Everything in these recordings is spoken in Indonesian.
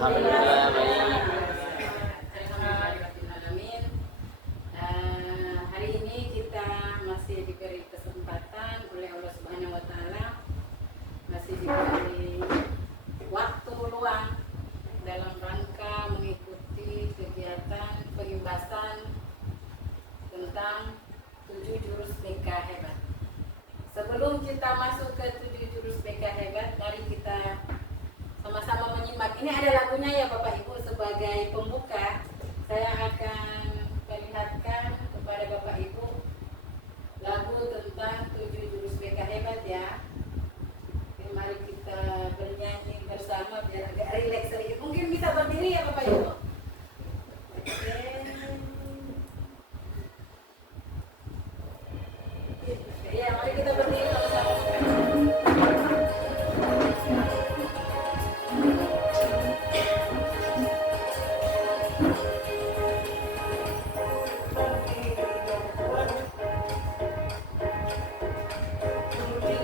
Alhamdulillah baik. Alhamdulillahirrahmanirrahim. Hari ini kita masih diberi kesempatan oleh Allah Subhanahu Wa Taala, masih diberi waktu luang dalam rangka mengikuti kegiatan pengimbasan tentang 7 jurus BK hebat. Sebelum kita masuk ke 7 jurus BK hebat, mari kita sama-sama menyimak. Ini ada lagunya ya Bapak Ibu, sebagai pembuka saya akan perlihatkan kepada Bapak Ibu lagu tentang 7 jurus BK hebat ya. Oke, mari kita bernyanyi bersama biar agak rileks sedikit. Mungkin bisa berdiri ya Bapak Ibu. Oke. Ya, mari kita berdiri sama-sama.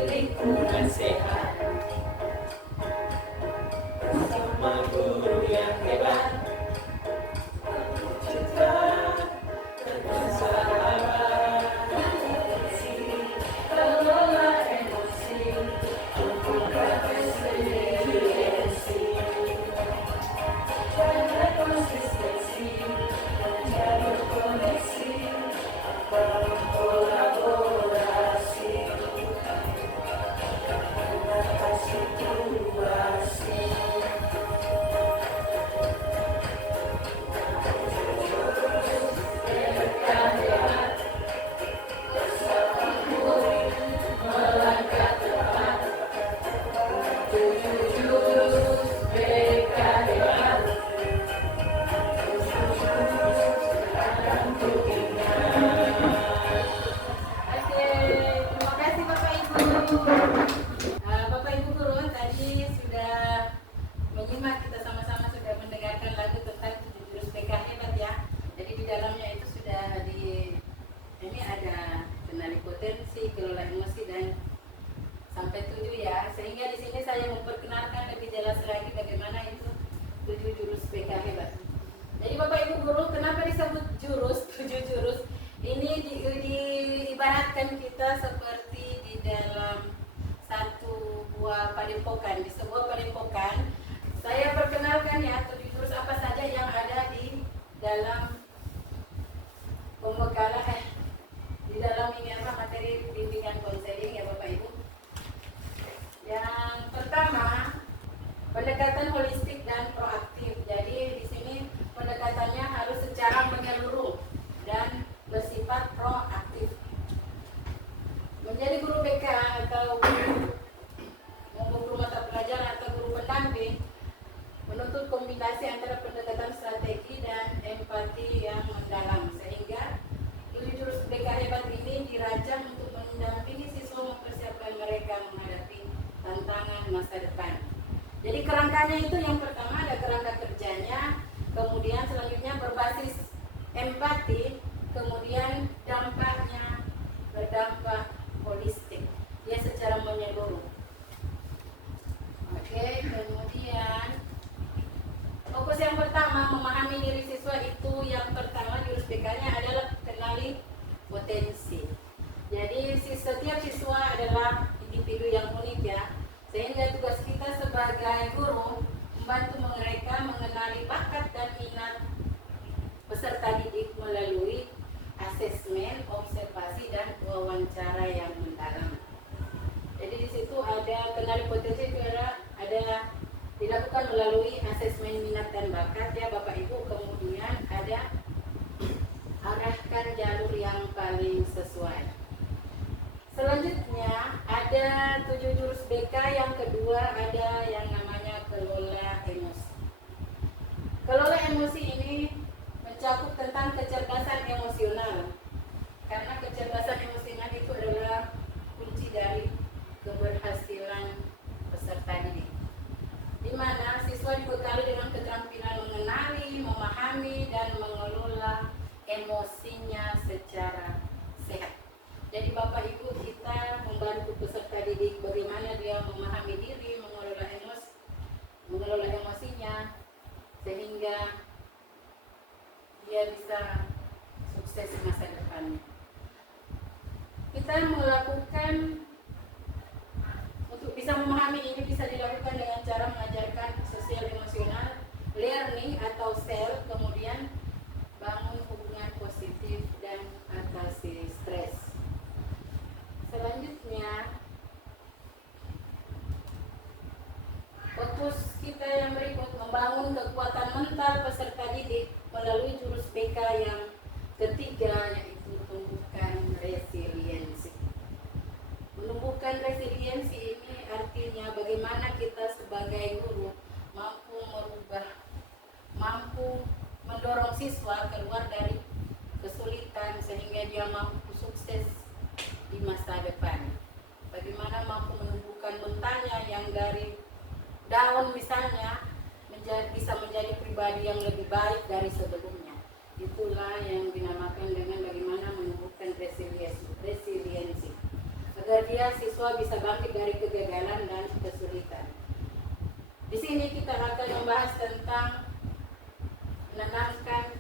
Lingkungan sehat sama guru yang hebat, cinta dan persahabatan, kelola emosi, tumbuhkan resiliensi, jaga konsistensi, jalur koneksi, bangun kolaborasi, situasi. Melangkah tepat, 7 jurus BK hebat, akan ku ingat. Oke, terima kasih Bapak Ibu. Bapak Ibu guru tadi sudah menyimak, kita sama-sama sudah mendengarkan lagu tentang 7 jurus BK hebat ya. Jadi di dalamnya itu sudah ini ada kenali potensi, kelola emosi dan sampai 7 ya. Sehingga di sini saya memperkenalkan lebih jelas lagi bagaimana itu 7 jurus BK hebat. Jadi Bapak Ibu guru, kenapa disebut jurus, 7 jurus? Ini diibaratkan kita seperti di dalam satu buah padepokan, di sebuah padepokan. Saya perkenalkan ya 7 jurus apa saja yang ada di dalam pembekalan di dalam ini apa materi bimbingan konseling ya Bapak Ibu. Yang pertama, pendekatan holistik dan proaktif. Jadi di sini pendekatannya harus secara menyeluruh dan bersifat proaktif. Menjadi guru BK atau guru mata pelajaran atau guru pendamping menuntut kombinasi antara pendekatan strategi dan empati yang mendalam, sehingga 7 jurus BK hebat ini dirancang untuk mendampingi siswa mempersiapkan mereka menghadapi tantangan masa depan. Jadi kerangkanya itu yang pertama ada kerangka kerjanya, kemudian selanjutnya berbasis empati, kemudian dampaknya berdampak holistik, ya secara menyeluruh. Oke, kemudian fokus yang pertama memahami diri siswa itu yang pertama jurus BK-nya adalah kenali potensi. Jadi setiap siswa adalah individu yang unik ya, sehingga tugas kita sebagai guru membantu mereka mengenali bakat dan minat peserta didik melalui asesmen, observasi dan wawancara yang mendalam. Jadi di situ ada kenali potensi itu ada dilakukan melalui asesmen minat dan bakat ya Bapak Ibu. Kemudian ada arahkan jalur yang paling sesuai. Selanjutnya ada 7 jurus BK yang kedua, ada yang namanya kelola emosi. Kelola emosi ini mencakup tentang kecerdasan emosional, karena kecerdasan emosional itu adalah kunci dari keberhasilan peserta didik, di mana siswa dibekali dengan keterampilan mengenali, memahami, dan mengelola emosinya secara sehat. Jadi Bapak Ibu, kita membantu peserta didik bagaimana dia memahami diri, mengelola emosinya, sehingga dia bisa sukses di masa depannya. Kita melakukan, untuk bisa memahami ini bisa dilakukan dengan cara mengajarkan sosial emosional learning atau SEL, kemudian bangun hubungan positif dan atasi stres. Selanjutnya, fokus kita yang berikut membangun kekuatan mental peserta didik melalui jurus BK yang ketiga, yaitu tumbuhkan resiliensi. Menumbuhkan resiliensi ini artinya bagaimana kita sebagai guru mampu mendorong siswa keluar dari kesulitan sehingga dia mampu sukses di masa depan. Bagaimana mampu menumbuhkan mentalnya yang dari down misalnya bisa menjadi pribadi yang lebih baik dari sebelumnya. Itulah yang dinamakan dengan bagaimana menumbuhkan resiliensi agar dia siswa bisa bangkit dari kegagalan dan kesulitan. Di sini kita akan membahas tentang menanamkan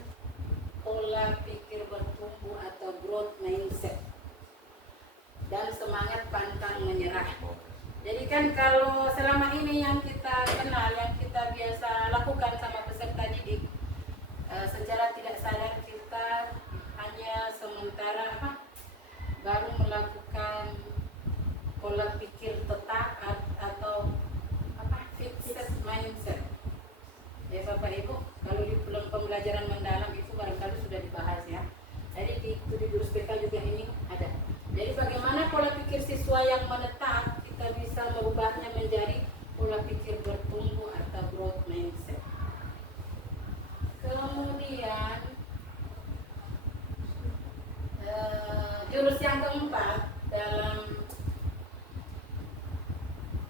pola pikir bertumbuh atau growth mindset dan semangat pantang menyerah. Jadi kan kalau selama ini yang kita kenal, yang kita biasa lakukan sama peserta didik, secara tidak sadar kita hanya sementara baru melakukan pola pikir tetap atau fixed mindset. Ya Bapak Ibu, kalau di pembelajaran mendalam itu barangkali sudah dibahas ya. Jadi di jurus BK juga ini ada. Jadi bagaimana pola pikir siswa yang menetap kita bisa merubahnya menjadi pola pikir bertumbuh atau growth mindset. Kemudian jurus yang keempat dalam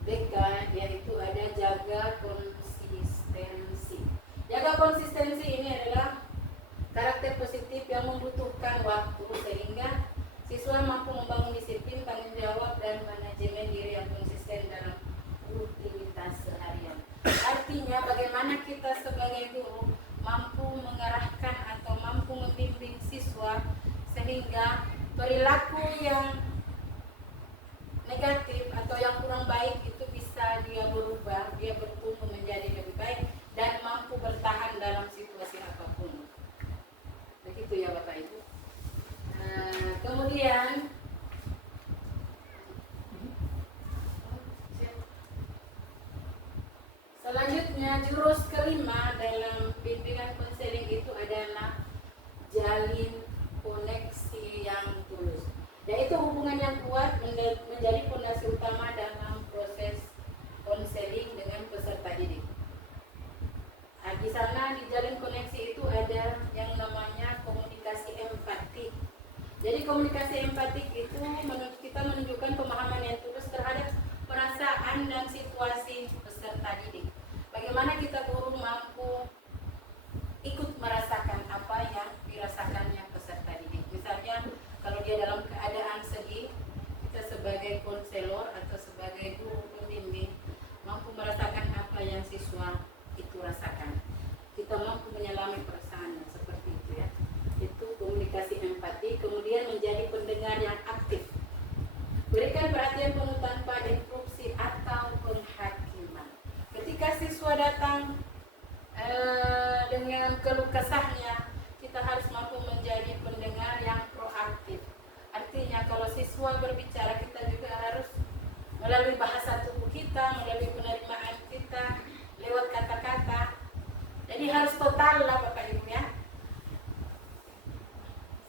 BK yaitu ada jaga konsistensi. Jaga konsistensi ini adalah karakter positif yang membutuhkan waktu sehingga siswa mampu membangun disiplin, tanggung jawab, dan manajemen diri yang konsisten dalam rutinitas seharian. Artinya bagaimana kita sebagai guru mampu mengarahkan atau mampu membimbing siswa sehingga perilaku yang negatif atau yang kurang baik itu bisa dia berubah, dia bertumbuh menjadi lebih baik dan mampu bertahan dalam situasi apapun. Begitu ya Bapak Ibu. Kemudian selanjutnya jurus kelima dalam bimbingan konseling itu adalah jalin koneksi yang tulus, yaitu hubungan yang kuat menjadi fondasi utama dalam proses konseling dengan peserta didik. Di sana di jalin koneksi itu ada yang namanya komunikasi empatik. Jadi komunikasi empatik itu kita menunjukkan pemahaman yang tulus terhadap perasaan dan situasi peserta didik. Bagaimana kita guru mampu ikut merasakan apa yang dirasakannya peserta didik. Misalnya kalau dia dalam keadaan sedih, kita sebagai konselor atau sebagai guru pembimbing mampu merasakan apa yang siswa itu rasakan. Kita mampu menyelami perasaannya seperti itu ya. Itu komunikasi empati. Kemudian menjadi pendengar yang aktif. Berikan perhatian penuh tanpa interupsi atau penghakiman. Ketika siswa datang dengan keluh kesahnya, kita harus mampu menjadi pendengar yang proaktif. Artinya kalau siswa berbicara, kita juga harus melalui bahasa tubuh kita, melalui penerimaan kita, lewat kata-kata. Jadi harus total lah Bapak Ibu ya.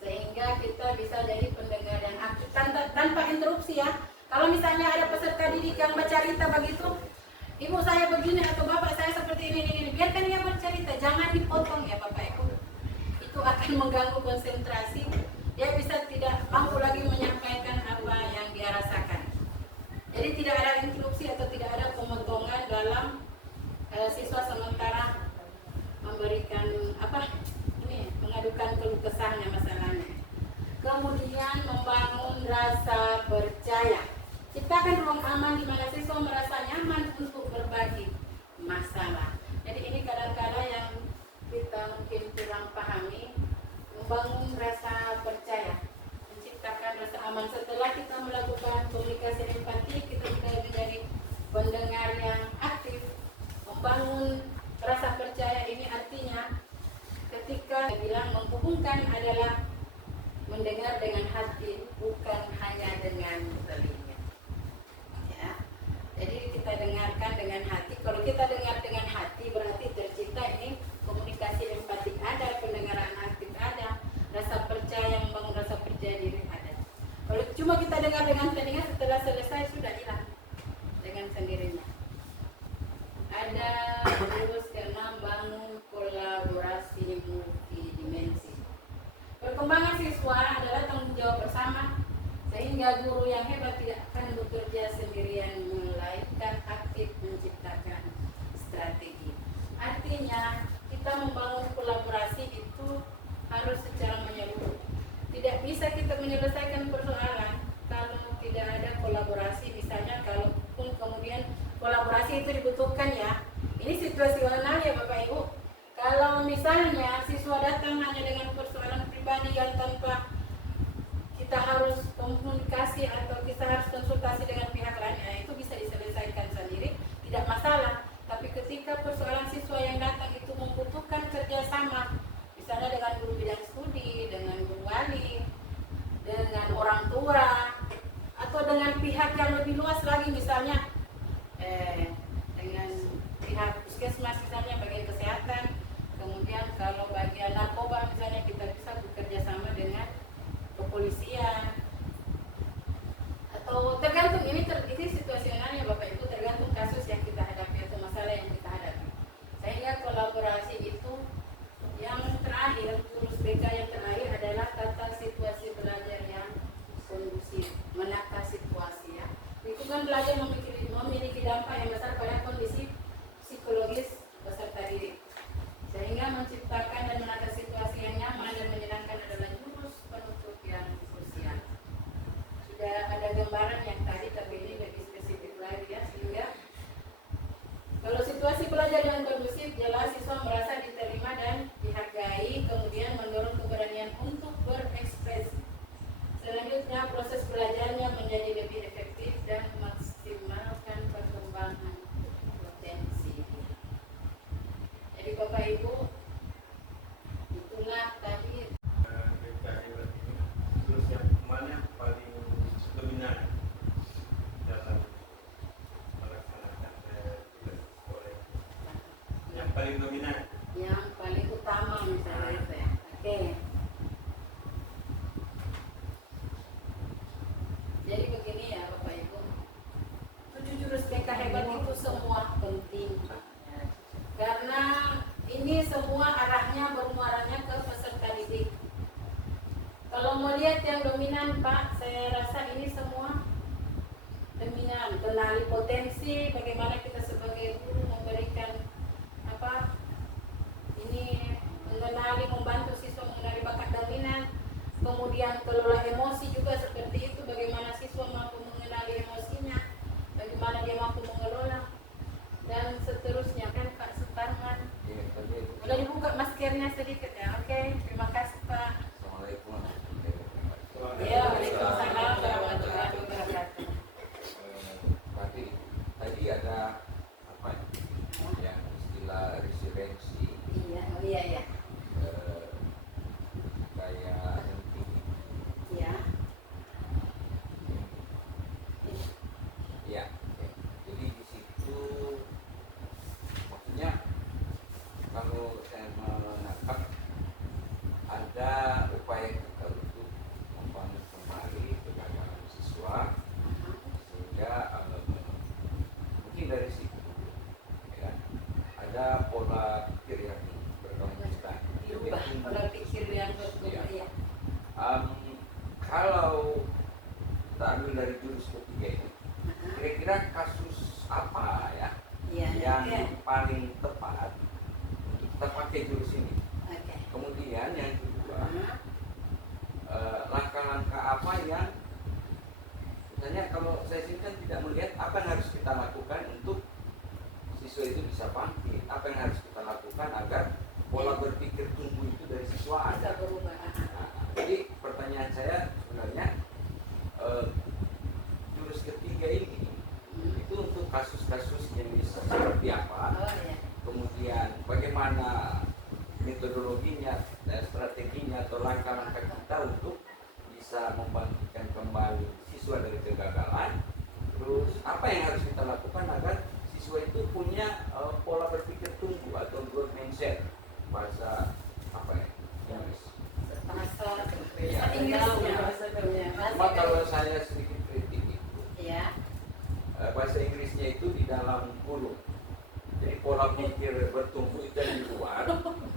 Sehingga kita bisa jadi pendengar yang aktif tanpa interupsi ya. Kalau misalnya ada peserta didik yang bercerita begitu, ibu saya begini atau bapak saya seperti ini, biarkan dia bercerita, jangan dipotong ya Bapak Ibu. Itu akan mengganggu konsentrasi. Dia bisa tidak mampu lagi menyampaikan apa yang dia rasakan. Jadi tidak ada interupsi atau tidak ada pemotongan dalam siswa sementara memberikan mengadukan keluh kesahnya, masalahnya. Kemudian membangun rasa percaya. Ciptakan ruang aman di mana siswa merasa nyaman untuk berbagi masalah. Jadi ini kadang-kadang yang aman. Setelah kita melakukan komunikasi empati, kita juga menjadi pendengar yang aktif, membangun rasa percaya. Ini artinya ketika bilang menghubungkan adalah mendengar dengan hati, bukan hanya dengan telinga. Ya. Jadi kita dengarkan dengan hati. Kalau kita dengar dengan hati berarti tercipta ini komunikasi empatik ada, pendengaran aktif ada, rasa percaya, membangun rasa percaya diri ada. Kalau cuma kita dengar dengan telinga, setelah selesai sudah hilang dengan sendirinya. Ada terus keenam, bangun kolaborasi multidimensi. Perkembangan siswa adalah tanggung jawab bersama, sehingga guru yang hebat tidak akan bekerja sendirian, melainkan aktif menciptakan strategi. Artinya kita membangun kolaborasi itu harus secara menyeluruh. Tidak bisa kita menyelesaikan persoalan kalau tidak ada kolaborasi. Misalnya kalaupun kemudian kolaborasi itu dibutuhkan ya, ini situasional ya Bapak Ibu. Kalau misalnya siswa datang hanya dengan persoalan pribadi yang tanpa kita harus komunikasi atau kita harus konsultasi dengan pihak lain, ya itu bisa diselesaikan sendiri, tidak masalah. Tapi ketika persoalan siswa yang datang itu membutuhkan kerjasama, misalnya dengan guru bidang studi, dengan guru wali, dengan orang tua, atau dengan pihak yang lebih luas lagi, misalnya dengan pihak puskesmas, misalnya bagian kesehatan, kemudian kalau bagian narkoba misalnya kita bisa bekerja sama dengan kepolisian, atau tergantung ini situasionalnya Bapak Ibu, tergantung kasus yang kita hadapi atau masalah yang kita hadapi. Sehingga kolaborasi itu yang terakhir, jurus BK yang terakhir adalah tata situasi belajar yang kondusif, menata situasi ya. Lingkungan belajar memiliki dampak yang besar pada kondisi psikologis peserta didik. Sehingga menciptakan dan menata situasi yang nyaman dan menyenangkan adalah jurus penutup yang krusial. Sudah ada gambaran yang tadi, tapi ini lebih spesifik lagi ya, sehingga kalau situasi belajar yang kondusif, jelas siswa merasa diterima dan dihargai, kemudian mendorong keberanian untuk berekspresi. Selanjutnya, proses belajarnya menjadi lebih efektif dan maksimalkan perkembangan potensi. Jadi Bapak Ibu, itulah tadi. Terus yang mana paling dominan dalam melaksanakan tugas? Yang paling dominan? Yang paling utama misalnya itu ya. Oke. Jadi begini ya Bapak Ibu, 7 jurus BK hebat itu semua penting. Karena ini semua arahnya bermuaranya ke peserta didik. Kalau mau lihat yang dominan Pak, saya rasa ini semua dominan. Kenali potensi, bagaimana kita sebagai guru memberikan ini, mengenali, membantu siswa mengenali bakat dominan. Kemudian kelola emosi juga seperti itu, bagaimana siswa mampu mengenali emosinya, bagaimana dia mampu mengelola, dan seterusnya kan Pak Suparman. Boleh dibuka maskernya sedikit ya. Oke, terima kasih Pak. Assalamualaikum. Ya, waalaikumsalam warahmatullahi wabarakatuh. Tadi ada apa ya? Yang istilah resiliensi. Iya, oh iya ya. Kayak nanti Iya. ya. Jadi di situ maksudnya kalau saya menangkap ada upaya kita untuk membangun kembali kesadaran siswa sehingga mungkin dari situ ya, ada pola pikir yang berkelanjutan. Dirubah pola pikir yang berbeda ya. Kalau kita ambil dari jurus ketiga ini, kira-kira kasus apa ya Iya, yang oke. paling tepat untuk kita pakai jurus ini? Oke. Kemudian yang kedua, Hmm. langkah-langkah apa yang misalnya kalau saya sini kan tidak melihat apa yang harus kita lakukan untuk siswa itu bisa bangkit, apa yang harus kita lakukan agar pola berpikir tumbuh itu dari siswa Bisa ada. berubah. Nah, jadi pertanyaan saya sebenarnya kegagalan. Terus apa yang harus kita lakukan agar siswa itu punya pola berpikir tumbuh atau growth mindset, bahasa apa ya? Bahasa Ya. Inggrisnya. Cuma kalau saya sedikit kritik itu, Ya. bahasa Inggrisnya itu di dalam kurung. Jadi pola pikir bertumbuh itu di luar,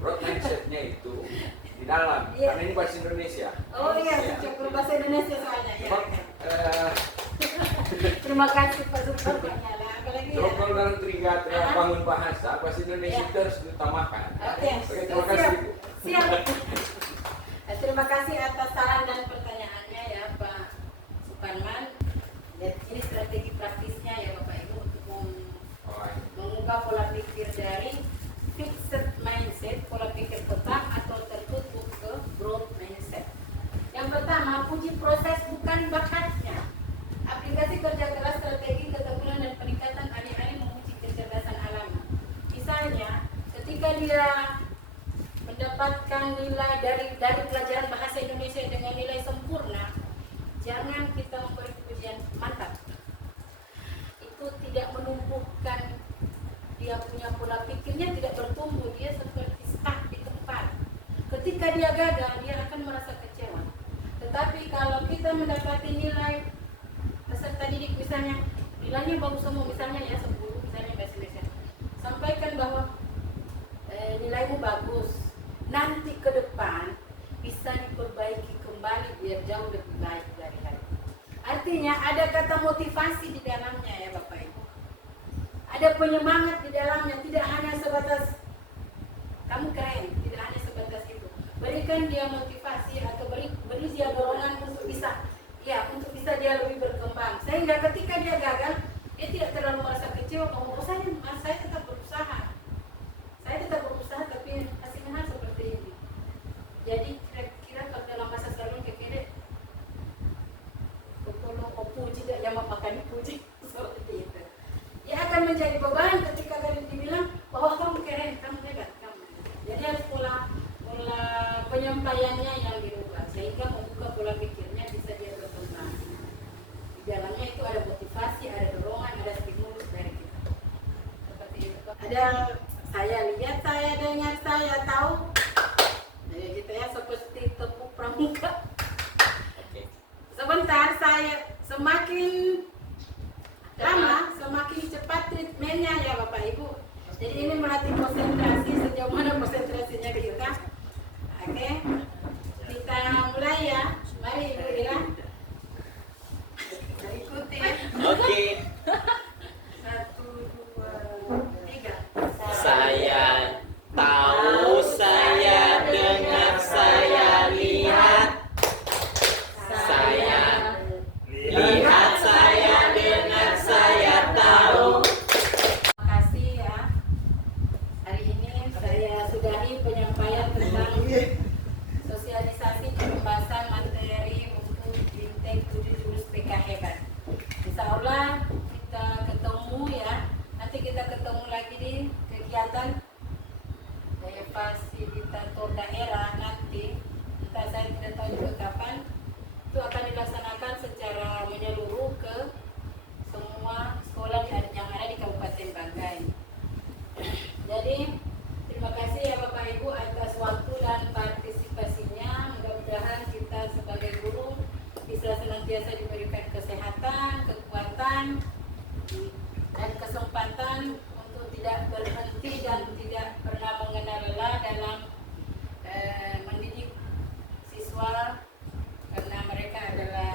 growth mindsetnya itu di dalam. Iya. Karena ini bahasa Indonesia. Oh iya, Ya. cukup bahasa Indonesia soalnya ya. Cuma, Terima kasih Pak Super Nyala. Apalagi Coba ya. kalau dalam Trigatria Ah. bangun bahasa Indonesia Ya. itu harus diutamakan. Oke, Oke, terima kasih. siap. Bu. Siap. Terima kasih atas saran dan pertanyaannya ya Pak Suparman. Dan ini strategi praktisnya ya Bapak Ibu untuk Oh, ini. mengubah pola pikir dari fixed mindset, pola pikir kotak atau tertutup ke growth mindset. Yang pertama, puji proses bukan bakatnya. Aplikasi kerja keras, strategi keteguhan dan peningkatan alih-alih memuji kecerdasan alami. Misalnya, ketika dia mendapatkan nilai dari pelajaran bahasa Indonesia dengan nilai sempurna, jangan kita memberi pujian mantap. Itu tidak menumbuhkan dia punya pola pikirnya, tidak bertumbuh, dia seperti stuck di tempat. Ketika dia gagal, dia akan merasa kecewa. Tetapi kalau kita mendapati nilai peserta didik, misalnya nilainya bagus semua, misalnya ya 10 misalnya bahasa Indonesia, sampaikan bahwa nilaimu bagus, nanti ke depan bisa diperbaiki kembali biar jauh lebih baik dari hari ini. Artinya ada kata motivasi di dalamnya ya Bapak Ibu. Ada penyemangat di dalamnya, tidak hanya sebatas kamu keren, tidak hanya sebatas itu. Berikan dia motivasi atau beri dia dorongan untuk bisa dia lebih berkembang. Sehingga ketika dia gagal, dia tidak terlalu merasa kecewa. Saya tetap berusaha. Saya tetap berusaha tapi hasilnya seperti ini. Jadi kira-kira kalau dalam masa sekarang kira-kira kalau puji tidak yang makan puji seperti itu. Dia akan menjadi beban ketika kalian dibilang bahwa kamu keren, kamu hebat, kamu. Jadi harus pola penyampaiannya yang dirubah sehingga membuka pola pikirnya bisa dia berkembang. Di dalamnya itu ada motivasi, ada dorongan, ada stimulus dari kita. Seperti itu. Ada saya lihat, saya dengar, saya tahu. Jadi kita ya seperti tepuk pramuka. Sebentar, saya semakin lama, semakin cepat treatmentnya ya Bapak Ibu. Jadi ini melatih konsentrasi, sejauh mana konsentrasinya kita. Oke, kita mulai ya. Mari Ibu Ira. Ikuti. Oke, 1, 2, 3. saya tahu, saya dengar, saya lihat. Saya lihat, saya dengar, saya tahu. Terima kasih ya. Hari ini saya sudahi penyampaian tentang sosialisasi pembahasan materi untuk intake 7 jurus PK Hebat. Insya Allah kita ketemu ya. Nanti kita ketemu lagi di kegiatan fasilitator daerah nanti. Entah saya tidak tahu juga kapan. Itu akan dilaksanakan secara menyeluruh ke semua sekolah yang ada di Kabupaten Banggai. Jadi terima kasih ya Bapak Ibu atas waktu dan partisipasinya. Mudah-mudahan kita sebagai guru bisa senantiasa diberikan kesehatan, kekuatan, dan kesempatan untuk tidak berhenti dan tidak pernah mengenal lelah dalam mendidik siswa, karena mereka adalah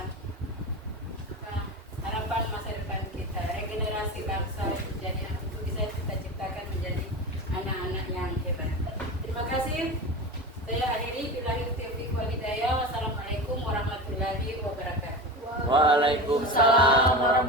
harapan masa depan kita. Regenerasi bangsa jadi untuk bisa kita ciptakan menjadi anak-anak yang hebat. Terima kasih. Saya akhiri, billahi taufiq wal hidayah. Wassalamualaikum warahmatullahi wabarakatuh. Waalaikumsalam warahmatullahi